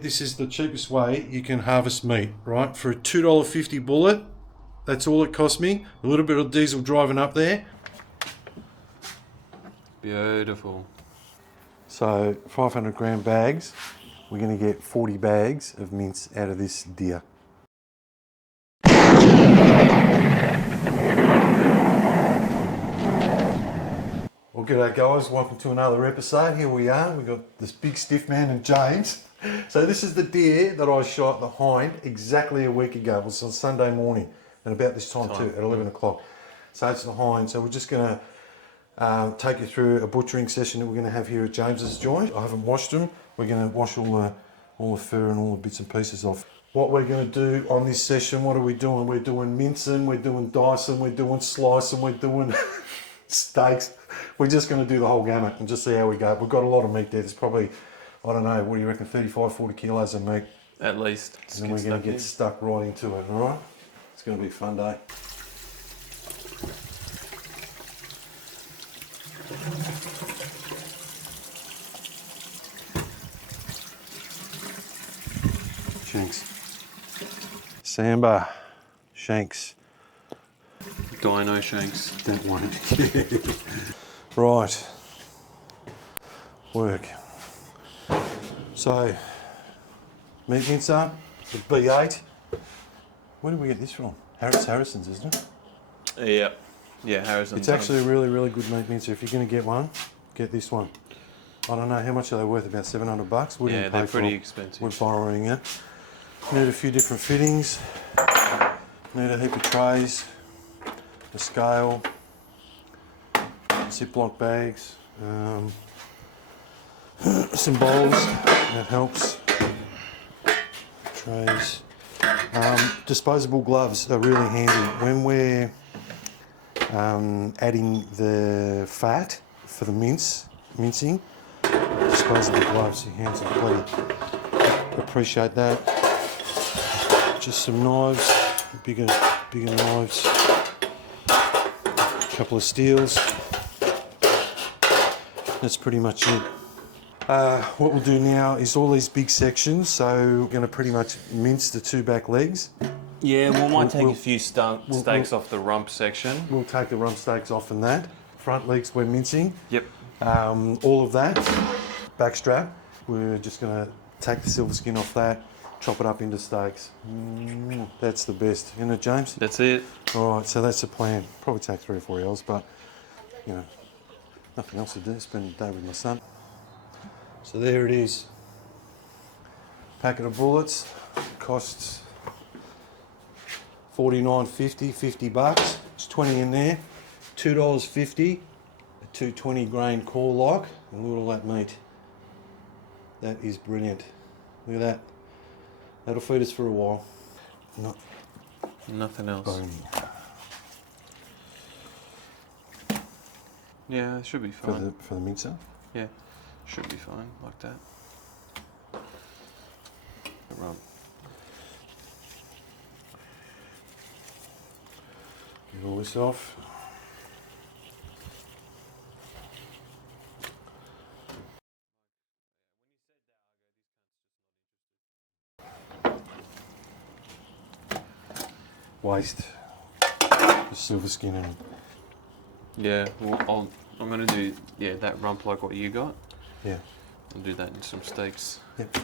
This is the cheapest way you can harvest meat, right? For a $2.50 bullet, that's all it cost me. A little bit of diesel driving up there. Beautiful. So 500 gram bags, we're going to get 40 bags of mince out of this deer. Well, g'day guys, welcome to another episode. Here we are, we've got this big stiff man and James. So this is the deer that I shot, the hind, exactly a week ago. It was on Sunday morning, and about this time too, at 11 o'clock. So it's the hind. So we're just going to take you through a butchering session that we're going to have here at James's joint. I haven't washed them. We're going to wash all the fur and all the bits and pieces off. What we're going to do on this session, what are we doing? We're doing mincing, we're doing dicing, we're doing slicing, we're doing steaks. We're just going to do the whole gamut and just see how we go. We've got a lot of meat there. There's probably, I don't know, what do you reckon, 35, 40 kilos of meat? At least. And then we're going to get stuck right into it, all right? It's going to be a fun day. Shanks. Sambar. Shanks. Dino shanks. That one. Right. Work. So, meat mincer, the B8. Where did we get this from? Harrison's, isn't it? Yeah. Yeah, Harrison's. It's actually a really, really good meat mincer. If you're going to get one, get this one. I don't know how much are they worth, about $700. We didn't pay they're for pretty it. expensive. We're borrowing it. Need a few different fittings. Need a heap of trays, a scale, Ziploc bags, some bowls, that helps, trays. Disposable gloves are really handy when we're adding the fat for the mincing. Disposable gloves, your hands will bloody appreciate that. Just some knives, bigger knives, a couple of steels. That's pretty much it. What we'll do now is all these big sections, so we're going to pretty much mince the two back legs. Yeah, we might take a few steaks off the rump section. We'll take the rump steaks off and that. Front legs we're mincing. Yep. All of that. Back strap, we're just going to take the silver skin off that, chop it up into steaks. That's the best, isn't it, James? That's it. All right, so that's the plan. Probably take 3 or 4 hours, but, you know, nothing else to do. Spend the day with my son. So there it is. Packet of bullets. Costs $49.50, $50. It's 20 in there. $2.50. A 220 grain core lock. And look at all that meat. That is brilliant. Look at that. That'll feed us for a while. Nothing else. Bone. Yeah, it should be fine. For the mincer? Yeah, should be fine like that. Rub. Get all this off. Waste the silver skin and Yeah, well, I'm going to do that rump like what you got. yeah. I'll do that in some steaks. Yep.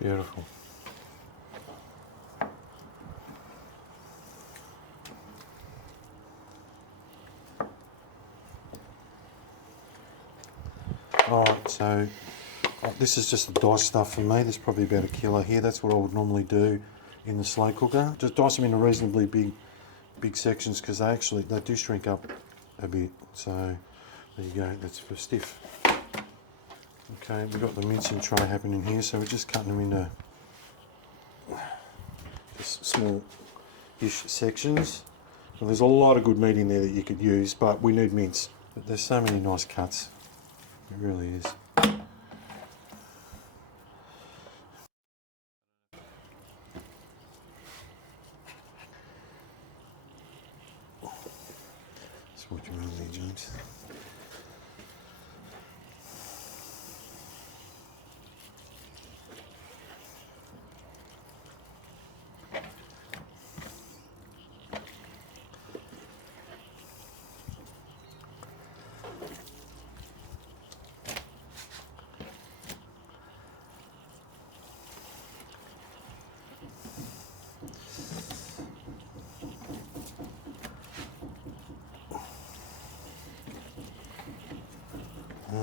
Beautiful. Alright, so this is just the dice stuff for me. There's probably about 1 kilo here. That's what I would normally do in the slow cooker. Just dice them into reasonably big sections because they do shrink up a bit. So there you go, that's for stiff. Okay, we've got the mincing tray happening here, so we're just cutting them into just small-ish sections. Well, there's a lot of good meat in there that you could use, but we need mince. But there's so many nice cuts. It really is. That's what you're on there, James.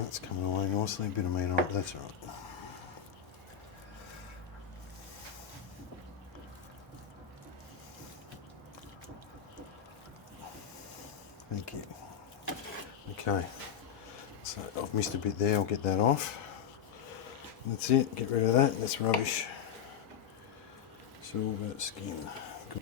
It's coming away nicely, a bit of meat on it, that's all right. Thank you. Okay, so I've missed a bit there, I'll get that off. That's it, get rid of that, that's rubbish. Silver skin. Good.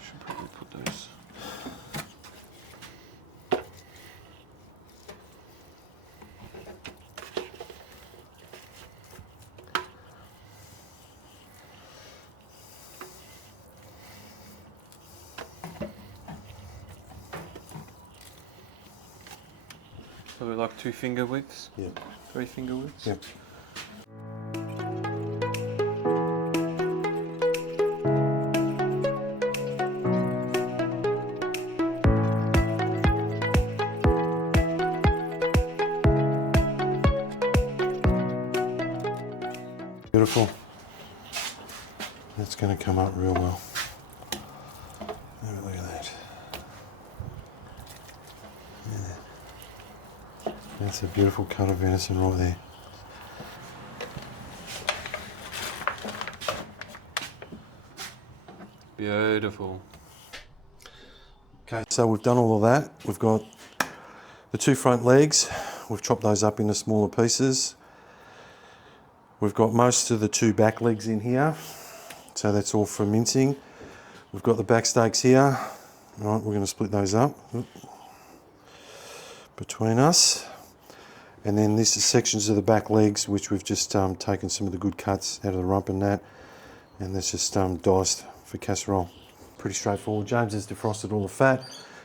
Should probably put those. Probably like 2 finger widths, Yeah, 3 finger widths. yeah. Beautiful. That's going to come up real well. Have a look at that. Yeah. That's a beautiful cut of venison right there. Beautiful. Okay, so we've done all of that. We've got the 2 front legs. We've chopped those up into smaller pieces. We've got most of the 2 back legs in here. So that's all for mincing. We've got the back steaks here. All right, we're going to split those up between us. And then this is sections of the back legs, which we've just taken some of the good cuts out of the rump and that. And that's just diced for casserole. Pretty straightforward. James has defrosted all the fat.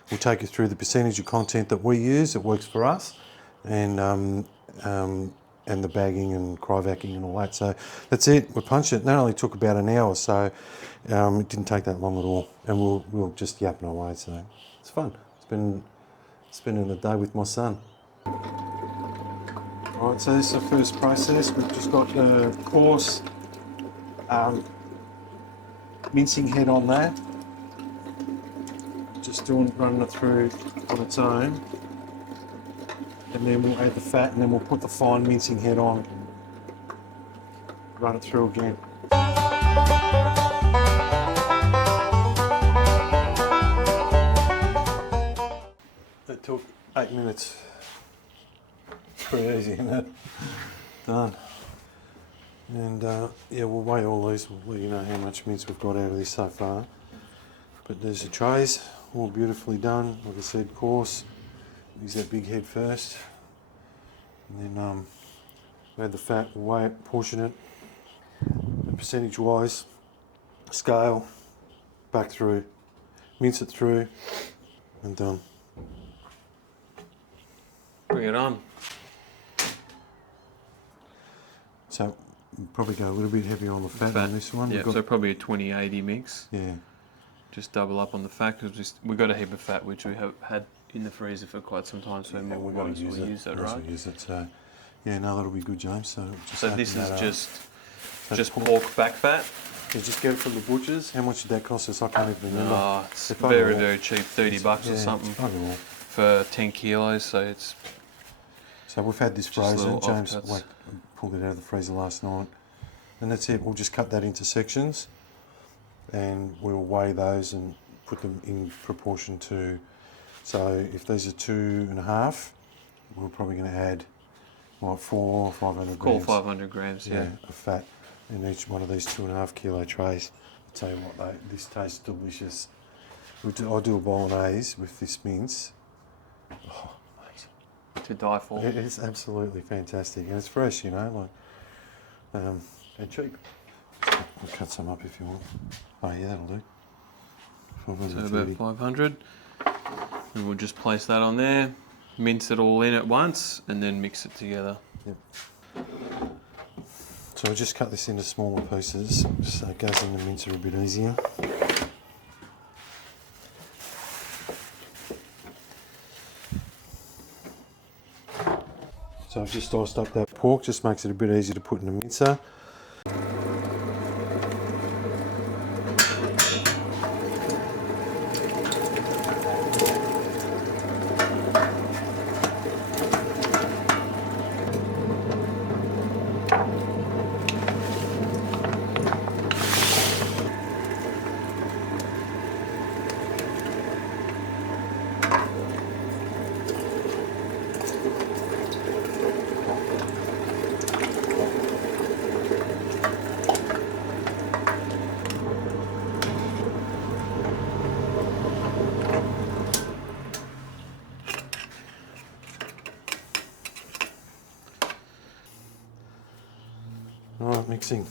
We'll take you through the percentage of content that we use. It works for us. And the bagging and cryovacuuming and all that. So that's it. We punched it. That only took about an hour, so it didn't take that long at all. And we'll just yapping away. So it's fun. It's been spending the day with my son. All right. So this is the first process. We've just got the coarse mincing head on that. Just running it through on its own. And then we'll add the fat, and then we'll put the fine mincing head on. Run it through again. That took 8 minutes. It's pretty easy, isn't it? Done. And yeah, we'll weigh all these. We'll let you know how much mince we've got out of this so far. But there's the trays, all beautifully done. Like I said, coarse. Use that big head first. And then add the fat, weigh it, portion it, and percentage wise, scale, back through, mince it through, and done. Bring it on. So we'll probably go a little bit heavier on the fat on this one. Yeah, so probably a 20-80 mix. Yeah. Just double up on the fat because we've got a heap of fat which we have had in the freezer for quite some time, so Yeah, we'll we've got to use use that, it. right? Use it. So yeah, no, that'll be good, James. So This is just pork. pork back fat. You just get it from the butchers. How much did that cost us? I can't even remember. Oh, it's They're very, all- very cheap, 30 bucks or something It's bugger all. for 10 kilos, so it's So we've had this Just frozen. little James offcuts. pulled it out of the freezer last night. And that's it. We'll just cut that into sections and we'll weigh those and put them in proportion to, so if these are 2.5, we're probably going to add, what, 400 or 500 Call grams? 500 grams, yeah. Of fat in each one of these 2.5 kilo trays. I'll tell you what, this tastes delicious. I do a bolognese with this mince. Oh, mate. To die for. It is absolutely fantastic, and it's fresh, you know, like, and cheap. I'll cut some up if you want. Oh yeah, that'll do. So 530. about 500. And we'll just place that on there, mince it all in at once, and then mix it together. Yep. So I'll just cut this into smaller pieces so it goes in the mincer a bit easier. So I've just diced up that pork, just makes it a bit easier to put in the mincer. Alright, mixing.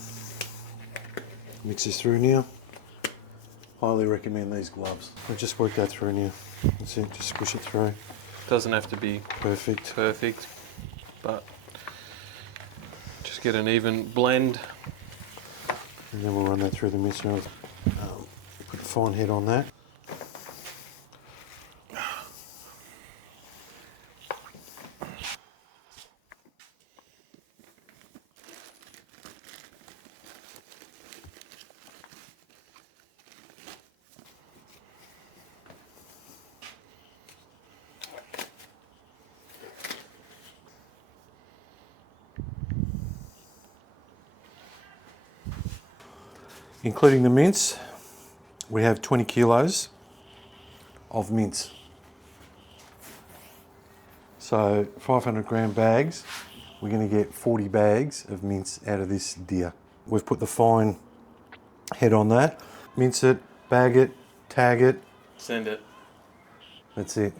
Mix this through now. Highly recommend these gloves. I just work that through now. That's it, just squish it through. Doesn't have to be Perfect. but just get an even blend. And then we'll run that through the mixer. Put a fine head on that. Including the mince, we have 20 kilos of mince. So 500 gram bags, we're going to get 40 bags of mince out of this deer. We've put the fine head on that, mince it, bag it, tag it. Send it. That's it.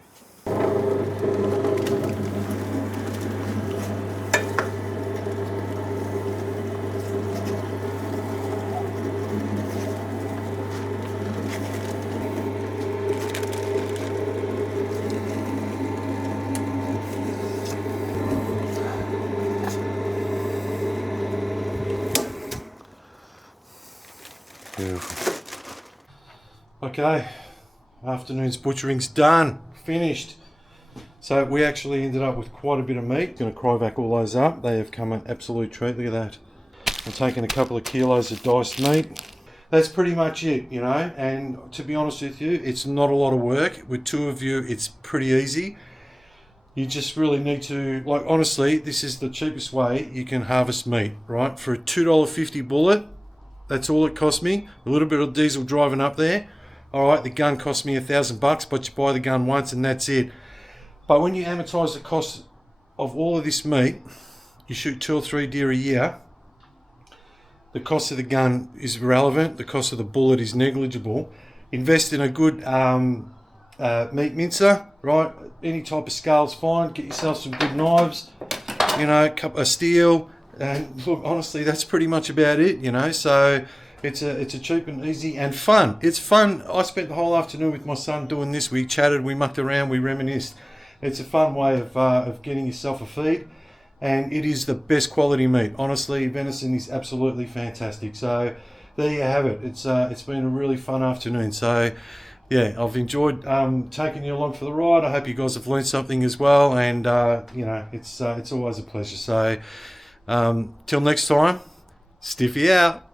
Beautiful. Okay, afternoon's butchering's done, finished. So we actually ended up with quite a bit of meat. Going to cryovac all those up. They have come an absolute treat. Look at that. I'm taking a couple of kilos of diced meat. That's pretty much it, you know. And to be honest with you, it's not a lot of work. With two of you, it's pretty easy. You just really need to, like, honestly, this is the cheapest way you can harvest meat, right? For a $2.50 bullet, that's all it cost me. A little bit of diesel driving up there. All right, the gun cost me $1,000, but you buy the gun once and that's it. But when you amortize the cost of all of this meat, you shoot 2 or 3 deer a year, the cost of the gun is irrelevant. The cost of the bullet is negligible. Invest in a good meat mincer, right? Any type of scale's fine. Get yourself some good knives, you know, a cup of steel. And look, honestly, that's pretty much about it, you know. So it's a cheap and easy and fun. It's fun. I spent the whole afternoon with my son doing this. We chatted, we mucked around, we reminisced. It's a fun way of getting yourself a feed, and it is the best quality meat. Honestly, venison is absolutely fantastic. So there you have it. It's been a really fun afternoon. So yeah, I've enjoyed taking you along for the ride. I hope you guys have learned something as well, and you know, it's always a pleasure. So till next time, Stiffy out.